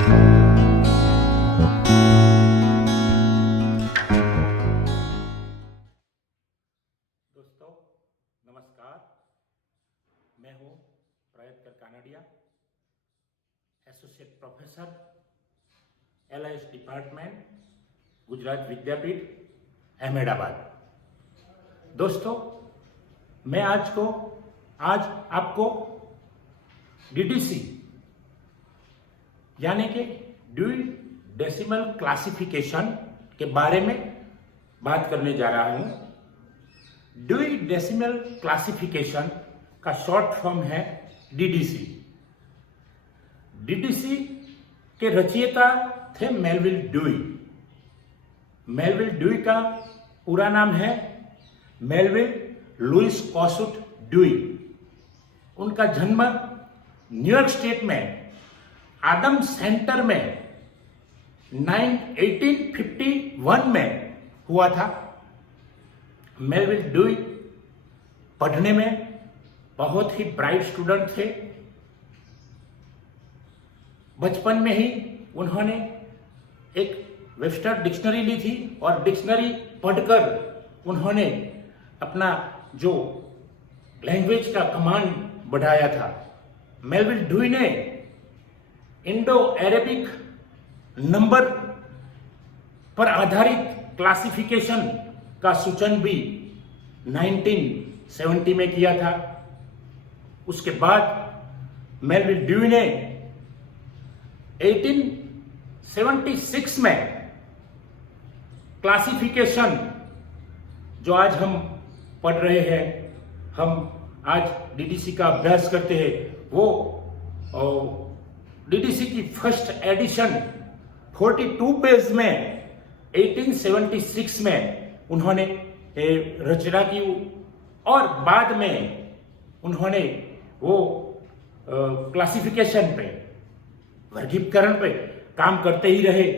दोस्तों नमस्कार, मैं हूं Prayatkar Kanadia, associate professor LIS department, Gujarat Vidyapith, Ahmedabad. दोस्तों मैं आज आपको DDC यानी कि ड्यूई डेसिमल क्लासिफिकेशन के बारे में बात करने जा रहा हूं। ड्यूई डेसिमल क्लासिफिकेशन का शॉर्ट फॉर्म है DDC। DDC के रचयिता थे मेलविल ड्यूई। मेलविल ड्यूई का पूरा नाम है मेलविल लुइस कॉसुट ड्यूई। उनका जन्म न्यूयॉर्क स्टेट में आदम सेंटर में 1851 में हुआ था। मेलविल ड्यूई पढ़ने में बहुत ही ब्राइट स्टूडेंट थे। बचपन में ही उन्होंने एक वेबस्टर डिक्शनरी ली थी और डिक्शनरी पढ़कर उन्होंने अपना जो लैंग्वेज का कमांड बढ़ाया था। मेलविल ड्यूई ने इंडो अरेबिक नंबर पर आधारित क्लासिफिकेशन का सूचन भी 1970 में किया था। उसके बाद मेलविल ड्यूई ने 1876 में क्लासिफिकेशन जो आज हम पढ़ रहे हैं, हम आज DDC का अभ्यास करते हैं, वो DDC की फर्स्ट एडिशन 42 पेज में 1876 में उन्होंने रचना की और बाद में उन्होंने वो क्लासिफिकेशन पे, वर्गीकरण पे काम करते ही रहे।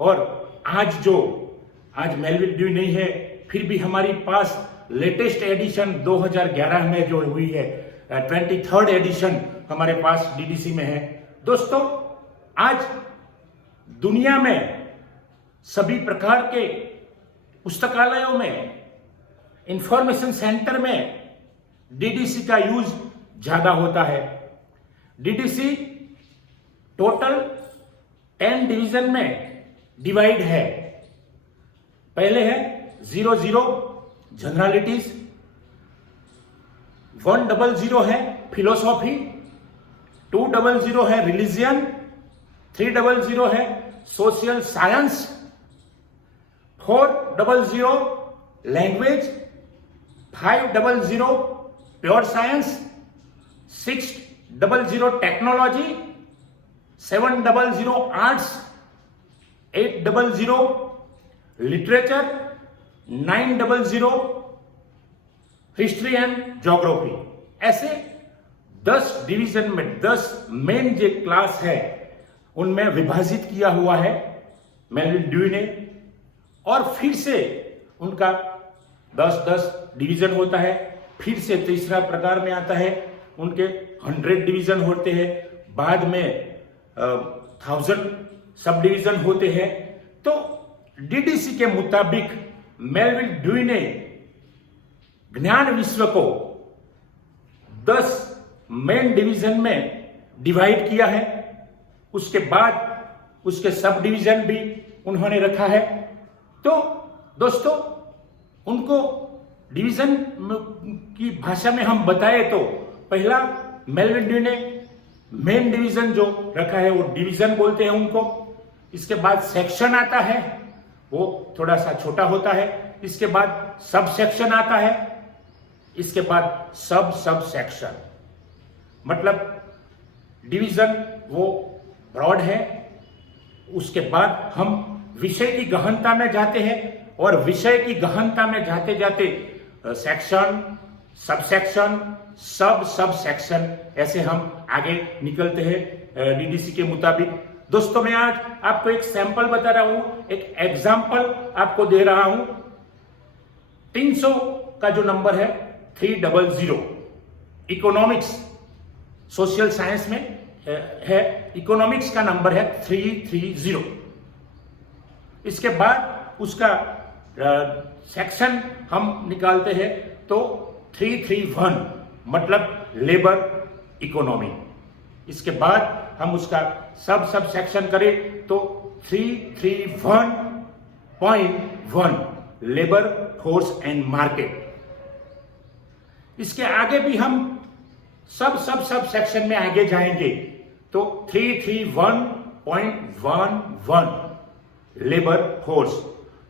और आज मेलविल ड्यूई नहीं है, फिर भी हमारी पास लेटेस्ट एडिशन 2011 में जो हुई है, 23rd एडिशन हमारे पास DDC में है। दोस्तों आज दुनिया में सभी प्रकार के पुस्तकालयों में, इंफॉर्मेशन सेंटर में DDC का यूज ज्यादा होता है। DDC टोटल 10 डिवीजन में डिवाइड है। पहले है 00 जनरलिटीज, 100 है फिलोसॉफी, 200 है रिलीजियन, 300 है social science, 400 language, 500 pure science, 600 technology, 700 arts, 800 literature, 900 history and geography. ऐसे 10 डिवीजन में 10 मेन जो क्लास है उनमें विभाजित किया हुआ है मेलविल ड्यूई ने। और फिर से उनका 10-10 डिवीजन होता है। फिर से तीसरा प्रकार में आता है, उनके 100 डिवीजन होते हैं, बाद में 1000 सब डिवीजन होते हैं। तो DDC के मुताबिक मेलविल ड्यूई ने ज्ञान विश्व को 10 मेन डिवीजन में डिवाइड किया है। उसके बाद उसके सब डिवीजन भी उन्होंने रखा है। तो दोस्तों उनको डिवीजन की भाषा में हम बताए तो पहला मेलविल ड्यूई ने मेन डिवीजन जो रखा है वो डिवीजन बोलते हैं उनको। इसके बाद सेक्शन आता है, वो थोड़ा सा छोटा होता है। इसके बाद सब सेक्शन आता है, इसके बाद सब सेक्शन। मतलब डिवीजन वो ब्रॉड है। उसके बाद हम विषय की गहनता में जाते हैं और विषय की गहनता में जाते जाते section, sub section, sub section, ऐसे हम आगे निकलते हैं DDC के मुताबिक। दोस्तों मैं आज आपको एक सैंपल बता रहा हूं, एक एग्जाम्पल आपको दे रहा हूं। 300 का जो नंबर है 300, इकोनॉमिक्स सोशल साइंस में है, इकोनॉमिक्स का नंबर है 330। इसके बाद उसका सेक्शन हम निकालते हैं तो 331 मतलब लेबर इकोनॉमी। इसके बाद हम उसका सब सेक्शन करें तो 331.1 लेबर फोर्स एंड मार्केट। इसके आगे भी हम सब सेक्शन में आगे जाएंगे तो 331.11 लेबर फोर्स।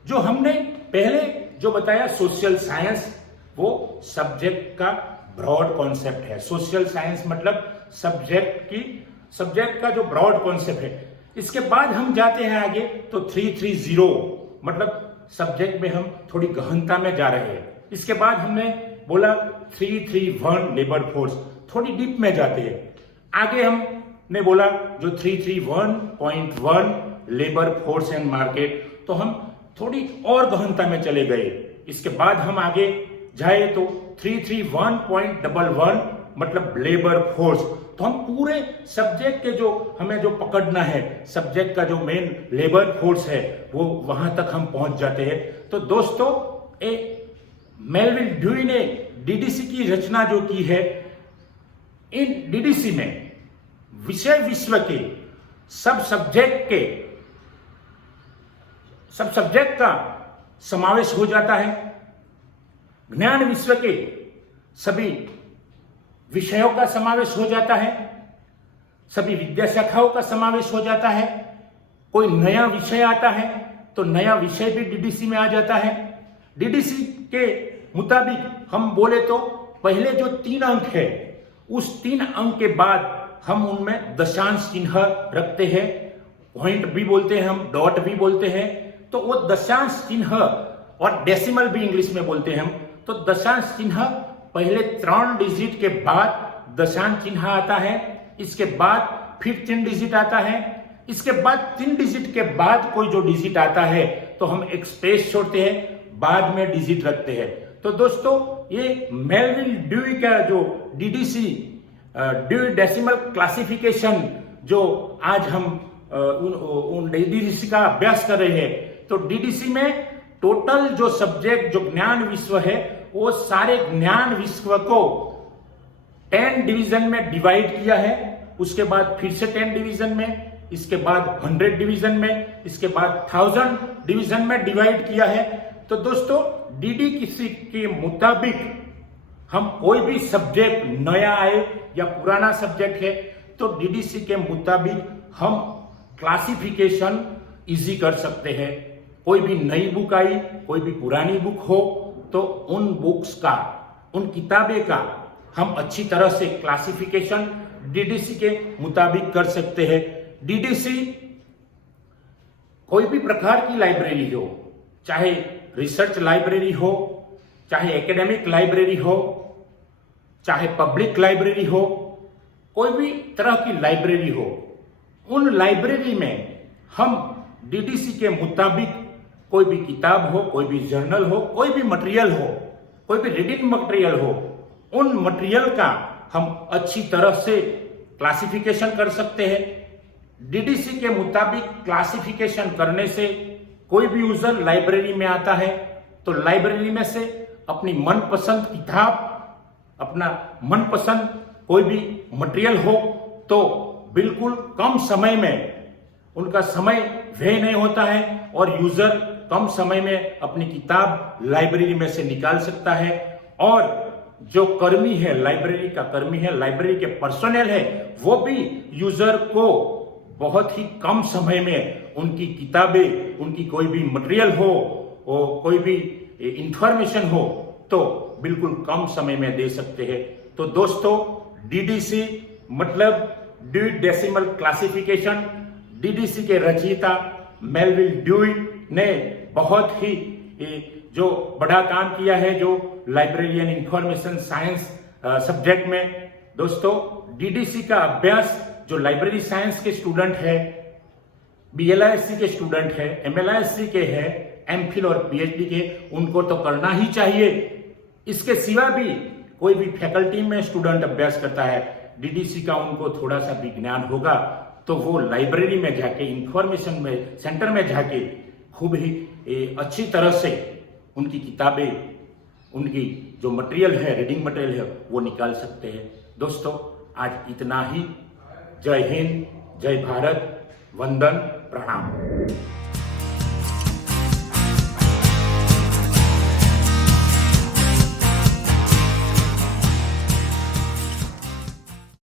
जो हमने पहले जो बताया सोशल साइंस, वो सब्जेक्ट का ब्रॉड कॉन्सेप्ट है। सोशल साइंस मतलब सब्जेक्ट का जो ब्रॉड कॉन्सेप्ट है। इसके बाद हम जाते हैं आगे तो 330 मतलब सब्जेक्ट में हम थोड़ी गहनता में जा रहे हैं। इसके बाद हमने बोला 331 लेबर फोर्स, थोड़ी डीप में जाते हैं। आगे हमने बोला जो 331.1 लेबर फोर्स एंड मार्केट, तो हम थोड़ी और गहनता में चले गए। इसके बाद हम आगे जाए तो 331.11 मतलब लेबर फोर्स। तो हम पूरे सब्जेक्ट के जो हमें जो पकड़ना है, सब्जेक्ट का जो मेन लेबर फोर्स है, वो वहां तक हम पहुंच जाते हैं। तो दोस्तों, मेलविल ड्यूई ने डीडीसी की रचना जो की है, इन डीडीसी में विषय विश्व के सब सब्जेक्ट का समावेश हो जाता है। ज्ञान विश्व के सभी विषयों का समावेश हो जाता है, सभी विद्या शाखाओं का समावेश हो जाता है। कोई नया विषय आता है तो नया विषय भी डीडीसी में आ जाता है। डीडीसी के मुताबिक हम बोले तो पहले जो 3 अंक है, उस 3 अंक के बाद हम उनमें दशांश चिन्ह रखते हैं, पॉइंट भी बोलते हैं, हम डॉट भी बोलते हैं। तो वो दशांश चिन्ह और डेसिमल भी इंग्लिश में बोलते हैं हम। तो दशांश चिन्ह पहले 3 डिजिट के बाद दशांश चिन्ह आता है, इसके बाद फिर 3 डिजिट आता है, इसके बाद 3 डिजिट के बाद कोई जो डिजिट आता है तो हम एक स्पेस छोड़ते हैं, बाद में डिजिट रखते हैं। तो दोस्तों, ये मेलविल ड्यूई का जो डीडीसी ड्यूई डेसिमल क्लासिफिकेशन जो आज हम उन डीडीसी का अभ्यास कर रहे हैं, तो डीडीसी में टोटल जो सब्जेक्ट जो ज्ञान विश्व है, वो सारे ज्ञान विश्व को 10 डिवीजन में डिवाइड किया है। उसके बाद फिर से 10 डिवीजन में, इसके बाद 100 डिवीजन में, इसके बाद 1000 डिवीजन में डिवाइड किया है। तो दोस्तों, डीडीसी के मुताबिक हम कोई भी सब्जेक्ट नया आए या पुराना सब्जेक्ट है तो डीडीसी के मुताबिक हम क्लासिफिकेशन इजी कर सकते हैं। कोई भी नई बुक आई, कोई भी पुरानी बुक हो, तो उन बुक्स का, उन किताबें का हम अच्छी तरह से क्लासिफिकेशन डीडीसी के मुताबिक कर सकते हैं। डीडीसी कोई भी प्रकार की लाइब्रेरी हो, चाहे रिसर्च लाइब्रेरी हो, चाहे एकेडमिक लाइब्रेरी हो, चाहे पब्लिक लाइब्रेरी हो, कोई भी तरह की लाइब्रेरी हो, उन लाइब्रेरी में हम डीडीसी के मुताबिक कोई भी किताब हो, कोई भी जर्नल हो, कोई भी मटेरियल हो, कोई भी रीडिंग मटेरियल हो, उन मटेरियल का हम अच्छी तरह से क्लासिफिकेशन कर सकते हैं। डीडीसी के मुताबिक क्लासिफिकेशन करने से कोई भी यूजर लाइब्रेरी में आता है तो लाइब्रेरी में से अपनी मनपसंद किताब, अपना मनपसंद कोई भी मटेरियल हो, तो बिल्कुल कम समय में उनका समय व्यय नहीं होता है और यूजर कम समय में अपनी किताब लाइब्रेरी में से निकाल सकता है। और जो कर्मी है, लाइब्रेरी का कर्मी है, लाइब्रेरी के पर्सोनेल है, वो भी यूजर को बहुत ही कम समय में उनकी किताबें, उनकी कोई भी मटेरियल हो, कोई भी इंफॉर्मेशन हो, तो बिल्कुल कम समय में दे सकते हैं। तो दोस्तों, डीडीसी मतलब ड्यूई डेसिमल क्लासिफिकेशन, डीडीसी के रचयिता मेलविल ड्यूई ने बहुत ही जो बड़ा काम किया है जो लाइब्रेरियन इंफॉर्मेशन साइंस सब्जेक्ट में। दोस्तों, डीडीसी का अभ्यास जो लाइब्रेरी साइंस के स्टूडेंट है, बीएलआईएससी के स्टूडेंट है, एमएलआईएससी के है, एमफिल और पीएचडी के, उनको तो करना ही चाहिए। इसके सिवा भी कोई भी फैकल्टी में स्टूडेंट अभ्यास करता है, डीडीसी का उनको थोड़ा सा भी ज्ञान होगा तो वो लाइब्रेरी में जाके इंफॉर्मेशन में सेंटर में जाके खूब ही अच्छी तरह से उनकी किताबें, उनकी जो मटेरियल है, रीडिंग मटेरियल है, वो निकाल सकते हैं। दोस्तों, आज इतना ही। जय हिंद, जय भारत, वंदन, प्रणाम।